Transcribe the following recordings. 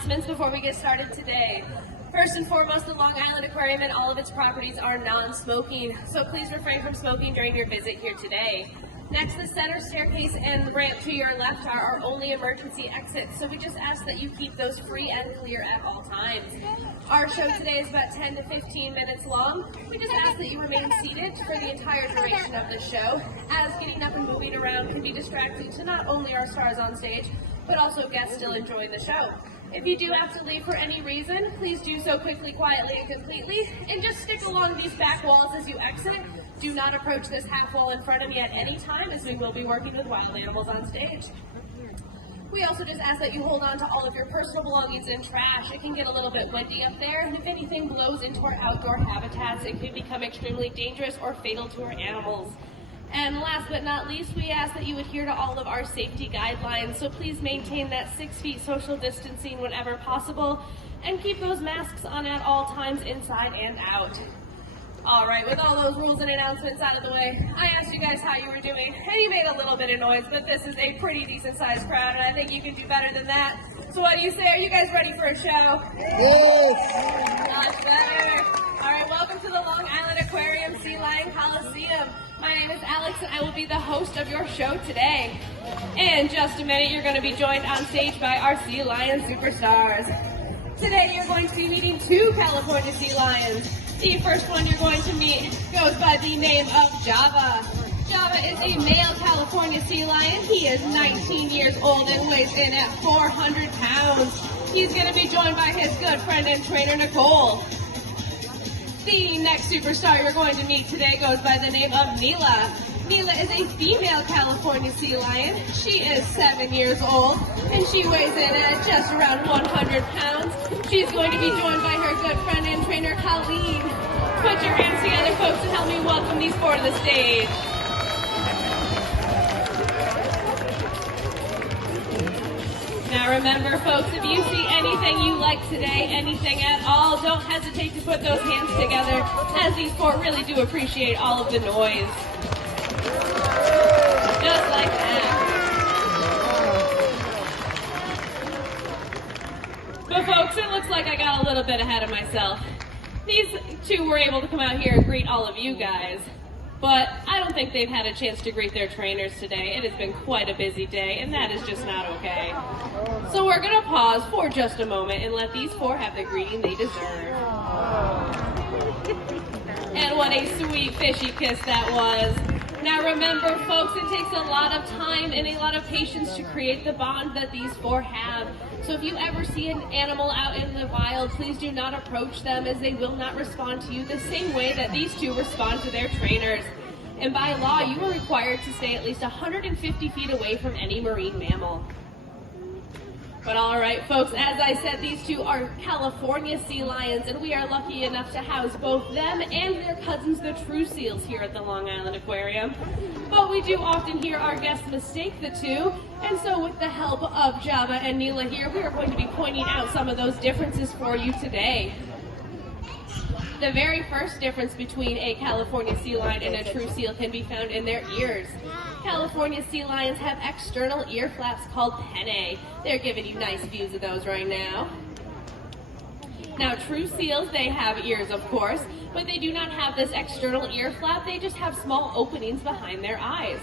announcements before we get started today. First and foremost, the Long Island Aquarium and all of its properties are non-smoking, so please refrain from smoking during your visit here today. Next, the center staircase and the ramp to your left are our only emergency exits, so we just ask that you keep those free and clear at all times. Our show today is about 10 to 15 minutes long. We just ask that you remain seated for the entire duration of the show, as getting up and moving around can be distracting to not only our stars on stage, but also guests still enjoying the show. If you do have to leave for any reason, please do so quickly, quietly, and completely, and just stick along these back walls as you exit. Do not approach this half wall in front of me at any time, as we will be working with wild animals on stage. We also just ask that you hold on to all of your personal belongings and trash. It can get a little bit windy up there, and if anything blows into our outdoor habitats, it can become extremely dangerous or fatal to our animals. And last but not least, we ask that you adhere to all of our safety guidelines, so please maintain that 6 feet social distancing whenever possible, and keep those masks on at all times inside and out. All right, with all those rules and announcements out of the way, I asked you guys how you were doing, and you made a little bit of noise, but this is a pretty decent-sized crowd, and I think you can do better than that. So what do you say? Are you guys ready for a show? Yes! Much better. All right, welcome to the Long Island Aquarium Sea Lion Coliseum. My name is Alex, and I will be the host of your show today. In just a minute, you're going to be joined on stage by our Sea Lion superstars. Today, you're going to be meeting 2 California sea lions. The first one you're going to meet goes by the name of Java. Java is a male California sea lion. He is 19 years old and weighs in at 400 pounds. He's going to be joined by his good friend and trainer, Nicole. The next superstar you're going to meet today goes by the name of Neela. Neela is a female California sea lion. She is 7 years old, and she weighs in at just around 100 pounds. She's going to be joined by her good friend and trainer, Colleen. Put your hands together, folks, and help me welcome these 4 to the stage. Now remember, folks, if you see anything you like today, anything at all, don't hesitate to put those hands together, as these 4 really do appreciate all of the noise. Just like that. But folks, it looks like I got a little bit ahead of myself. These 2 were able to come out here and greet all of you guys. But I don't think they've had a chance to greet their trainers today. It has been quite a busy day, and that is just not okay. So we're going to pause for just a moment and let these 4 have the greeting they deserve. And what a sweet fishy kiss that was. Now remember, folks, it takes a lot of time and a lot of patience to create the bond that these 4 have. So if you ever see an animal out in the wild, please do not approach them, as they will not respond to you the same way that these 2 respond to their trainers. And by law, you are required to stay at least 150 feet away from any marine mammal. But all right, folks, as I said, these 2 are California sea lions, and we are lucky enough to house both them and their cousins, the true seals, here at the Long Island Aquarium. But we do often hear our guests mistake the 2, and so with the help of Java and Neela here, we are going to be pointing out some of those differences for you today. The very first difference between a California sea lion and a true seal can be found in their ears. California sea lions have external ear flaps called pennae. They're giving you nice views of those right now. Now, true seals, they have ears, of course, but they do not have this external ear flap. They just have small openings behind their eyes.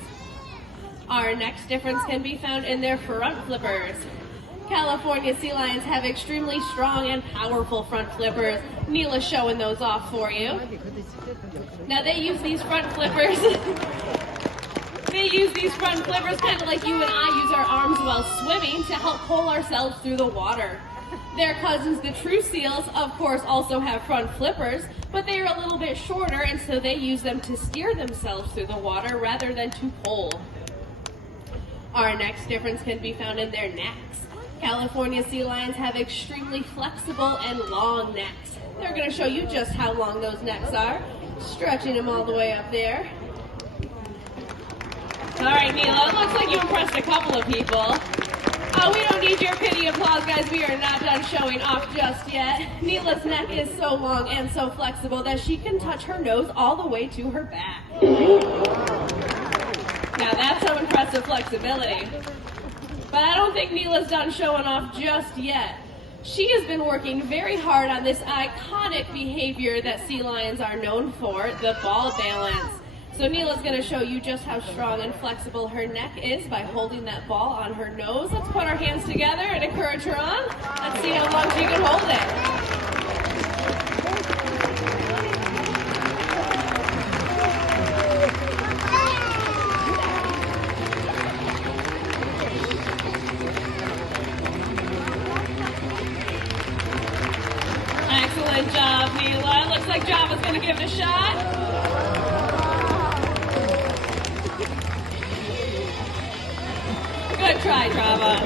Our next difference can be found in their front flippers. California sea lions have extremely strong and powerful front flippers. Neela's showing those off for you. Now, they use these front flippers kind of like you and I use our arms while swimming to help pull ourselves through the water. Their cousins, the true seals, of course, also have front flippers, but they are a little bit shorter, and so they use them to steer themselves through the water rather than to pull. Our next difference can be found in their necks. California sea lions have extremely flexible and long necks. They're going to show you just how long those necks are, stretching them all the way up there. All right, Neela, it looks like you impressed a couple of people. We don't need your pity applause, guys. We are not done showing off just yet. Neela's neck is so long and so flexible that she can touch her nose all the way to her back. Now that's some impressive flexibility. But I don't think Neela's done showing off just yet. She has been working very hard on this iconic behavior that sea lions are known for, the ball balance. So Neela's going to show you just how strong and flexible her neck is by holding that ball on her nose. Let's put our hands together and encourage her on. Let's see how long she can hold it. Excellent job, Neela. Looks like Java's going to give it a shot. Good try, Java.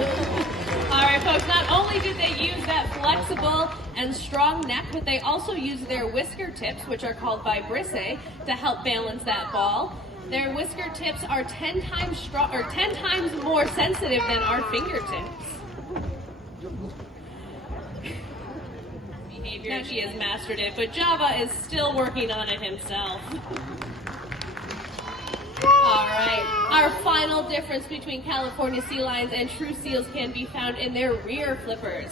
All right, folks, not only did they use that flexible and strong neck, but they also use their whisker tips, which are called vibrissae, to help balance that ball. Their whisker tips are 10 times more sensitive than our fingertips. Now she has mastered it, but Java is still working on it himself. All right, our final difference between California sea lions and true seals can be found in their rear flippers.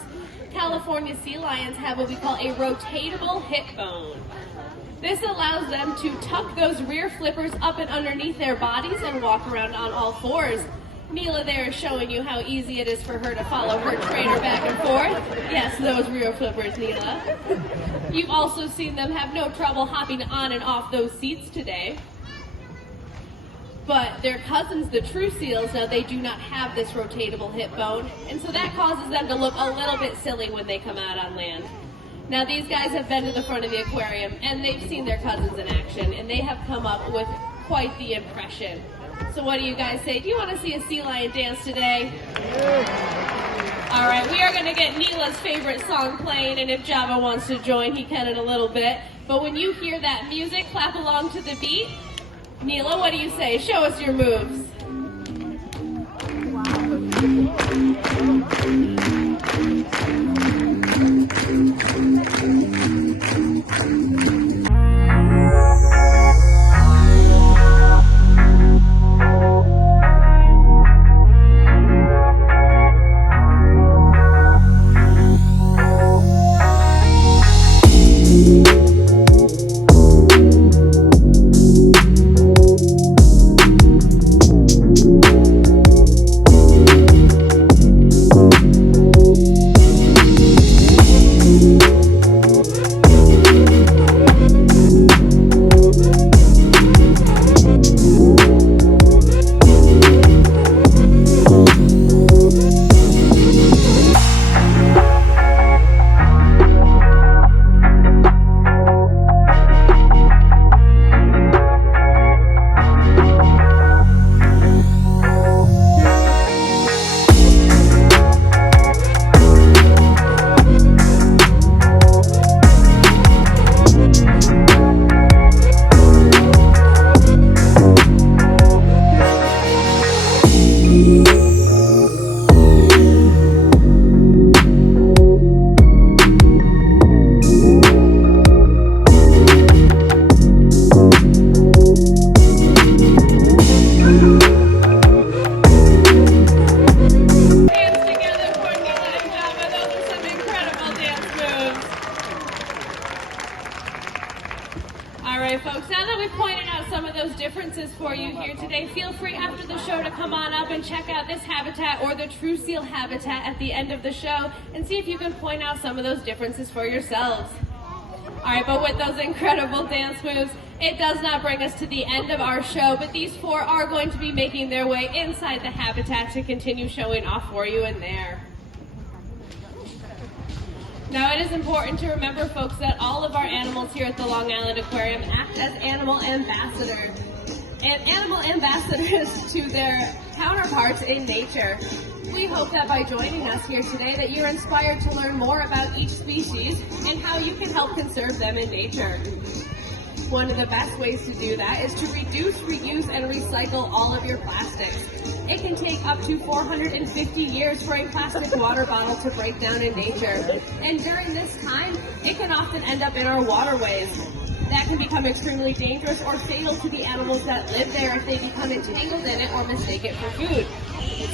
California sea lions have what we call a rotatable hip bone. This allows them to tuck those rear flippers up and underneath their bodies and walk around on all fours. Neela there is showing you how easy it is for her to follow her trainer back and forth. Yes, those rear flippers, Neela. You've also seen them have no trouble hopping on and off those seats today. But their cousins, the true seals, now they do not have this rotatable hip bone, and so that causes them to look a little bit silly when they come out on land. Now these guys have been to the front of the aquarium, and they've seen their cousins in action, and they have come up with quite the impression. So what do you guys say? Do you want to see a sea lion dance today? All right, we are going to get Neela's favorite song playing, and if Java wants to join, he can in a little bit. But when you hear that music, clap along to the beat. Neela, what do you say? Show us your moves. Folks, now that we've pointed out some of those differences for you here today, feel free after the show to come on up and check out this habitat or the true seal habitat at the end of the show and see if you can point out some of those differences for yourselves. All right, but with those incredible dance moves, it does not bring us to the end of our show, but these four are going to be making their way inside the habitat to continue showing off for you in there. Now, it is important to remember, folks, that all of our animals here at the Long Island Aquarium act as animal ambassadors. And animal ambassadors to their counterparts in nature. We hope that by joining us here today that you're inspired to learn more about each species and how you can help conserve them in nature. One of the best ways to do that is to reduce, reuse, and recycle all of your plastics. It can take up to 450 years for a plastic water bottle to break down in nature. And during this time, it can often end up in our waterways. that can become extremely dangerous or fatal to the animals that live there if they become entangled in it or mistake it for food.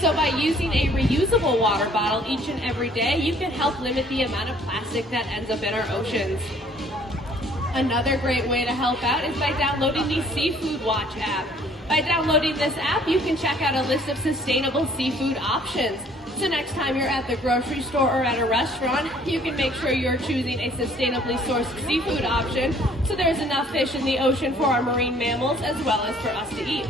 So by using a reusable water bottle each and every day, you can help limit the amount of plastic that ends up in our oceans. Another great way to help out is by downloading the Seafood Watch app. By downloading this app, you can check out a list of sustainable seafood options. So next time you're at the grocery store or at a restaurant, you can make sure you're choosing a sustainably sourced seafood option so there's enough fish in the ocean for our marine mammals as well as for us to eat.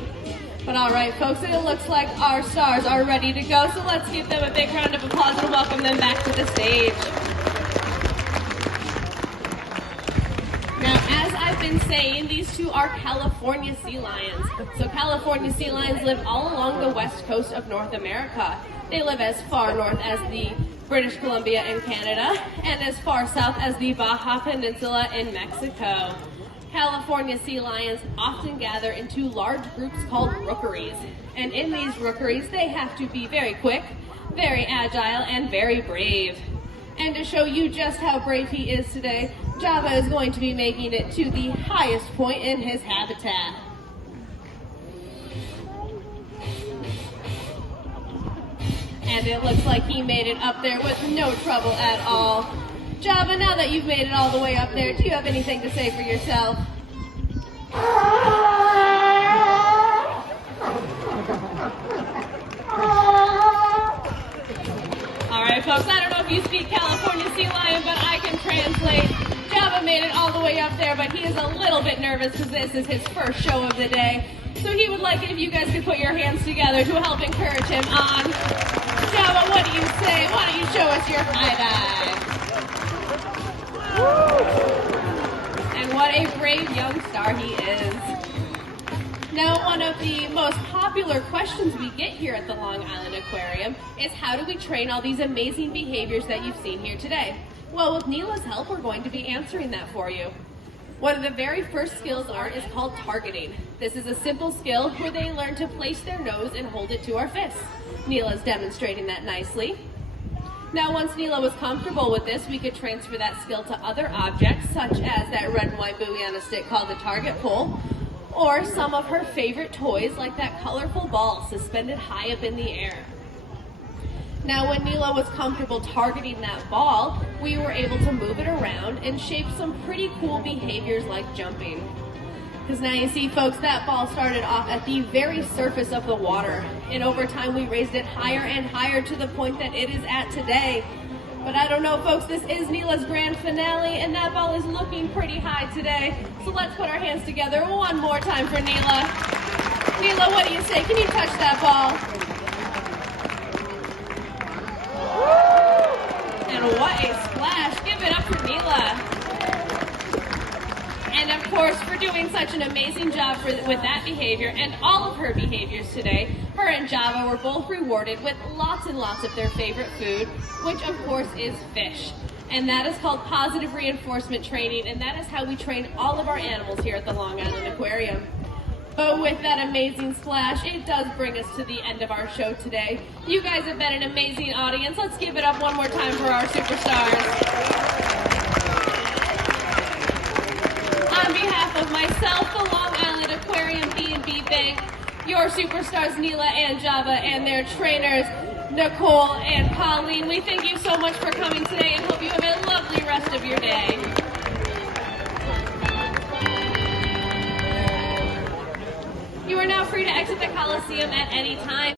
But all right, folks, it looks like our stars are ready to go, so let's give them a big round of applause and welcome them back to the stage. Now, as I've been saying, these two are California sea lions. So California sea lions live all along the west coast of North America. They live as far north as the British Columbia in Canada and as far south as the Baja Peninsula in Mexico. California sea lions often gather into large groups called rookeries. And in these rookeries, they have to be very quick, very agile, and very brave. And to show you just how brave he is today, Java is going to be making it to the highest point in his habitat. And it looks like he made it up there with no trouble at all. Java, now that you've made it all the way up there, do you have anything to say for yourself? Alright folks, I don't know if you speak California sea lion, but I can translate. Java made it all the way up there, but he is a little bit nervous because this is his first show of the day. So he would like it if you guys could put your hands together to help encourage him on. Java, what do you say? Why don't you show us your high dive? And what a brave young star he is. Now, one of the most popular questions we get here at the Long Island Aquarium is how do we train all these amazing behaviors that you've seen here today? Well, with Neela's help, we're going to be answering that for you. One of the very first skills is called targeting. This is a simple skill where they learn to place their nose and hold it to our fists. Neela's demonstrating that nicely. Now, once Neela was comfortable with this, we could transfer that skill to other objects, such as that red and white buoy on a stick called the target pole, or some of her favorite toys like that colorful ball suspended high up in the air. Now, when Neela was comfortable targeting that ball, we were able to move it around and shape some pretty cool behaviors like jumping. Because now you see, folks, that ball started off at the very surface of the water, and over time we raised it higher and higher to the point that it is at today. But I don't know, folks, this is Neela's grand finale, and that ball is looking pretty high today. So let's put our hands together one more time for Neela. Neela, what do you say? Can you touch that ball? And what a splash. Give it up for Neela. And of course, for doing such an amazing job with that behavior and all of her behaviors today, her and Java were both rewarded with lots and lots of their favorite food, which of course is fish. And that is called positive reinforcement training, and that is how we train all of our animals here at the Long Island Aquarium. But with that amazing splash, it does bring us to the end of our show today. You guys have been an amazing audience. Let's give it up one more time for our superstars. On behalf of myself, the Long Island Aquarium B&B Bank, your superstars Neela and Java, and their trainers Nicole and Colleen, we thank you so much for coming today and hope you have a lovely rest of your day. You are now free to exit the Coliseum at any time.